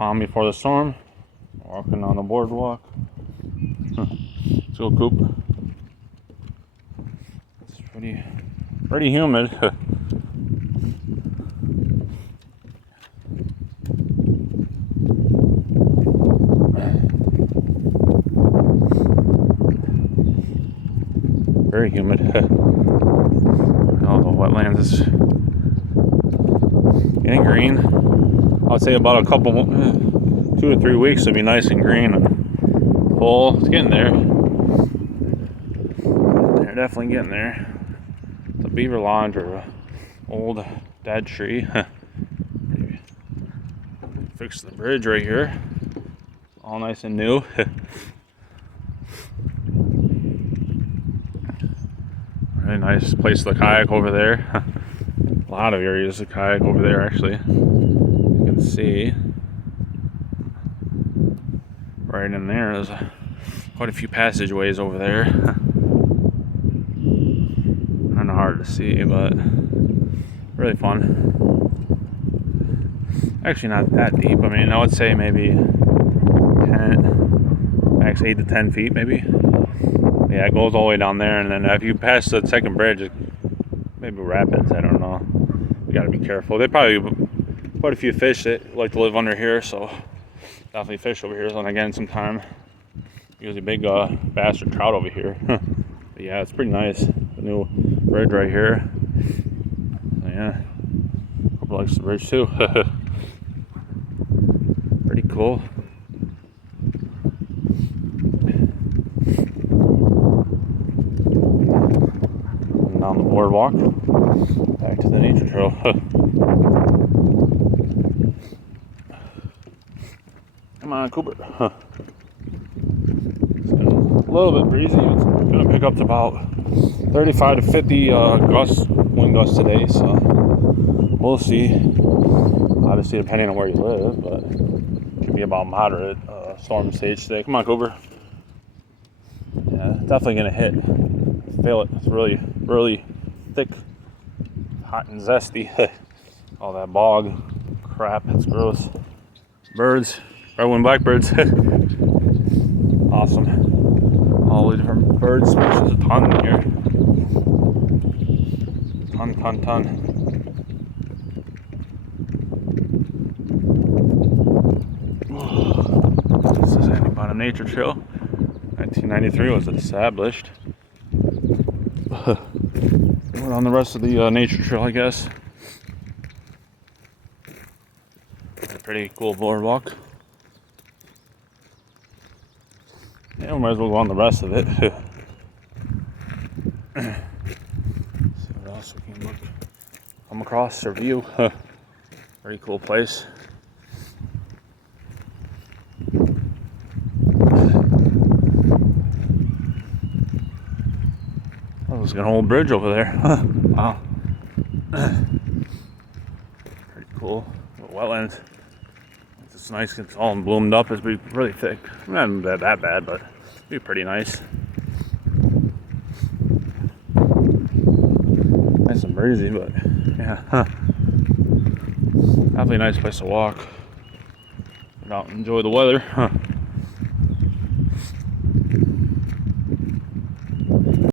calm before the storm. Walking on the boardwalk. Let's go, Coop. It's pretty humid. Very humid. Oh, the wetlands is getting green. I'd say about a couple, 2 to 3 weeks it'll be nice and green and full. It's getting there. They're definitely getting there. It's a beaver lodge or a old dead tree. Fix the bridge right here. All nice and new. Really nice place to kayak over there. A lot of areas to kayak over there, actually. You can see right in there, there's quite a few passageways over there. Kind of hard to see, but really fun. Actually, not that deep. I mean, I would say maybe 10, max 8 to 10 feet, maybe. Yeah, it goes all the way down there, and then if you pass the second bridge, maybe rapids, I don't know. You gotta be careful. They probably quite a few fish that like to live under here, so definitely fish over here. So again, sometime usually big bass or trout over here. But yeah, it's pretty nice. The new bridge right here. So yeah, hope likes the bridge too. Pretty cool. Down the boardwalk, back to the nature trail. Come on, Cooper. It's been a little bit breezy. It's gonna pick up to about 35 to 50 wind gusts today, so we'll see. Obviously, depending on where you live, but it could be about moderate storm stage today. Come on, Cooper. Yeah, definitely gonna hit. Feel it. It's really thick, hot and zesty. All that bog crap, it's gross. Birds, red-winged blackbirds. Awesome. All the different bird species, a ton in here. Ton. This is anything about a nature trail. 1993 was established. We're on the rest of the nature trail, I guess. It's a pretty cool boardwalk. Yeah, we might as well go on the rest of it. See what else we can come across or view. Pretty cool place. Oh, there's an old bridge over there. Wow. Pretty cool. Wetlands. It's nice. It's all bloomed up. It's really thick. Not that bad, but it'd be pretty nice. Nice and breezy, but yeah. Definitely a nice place to walk. Get out and enjoy the weather.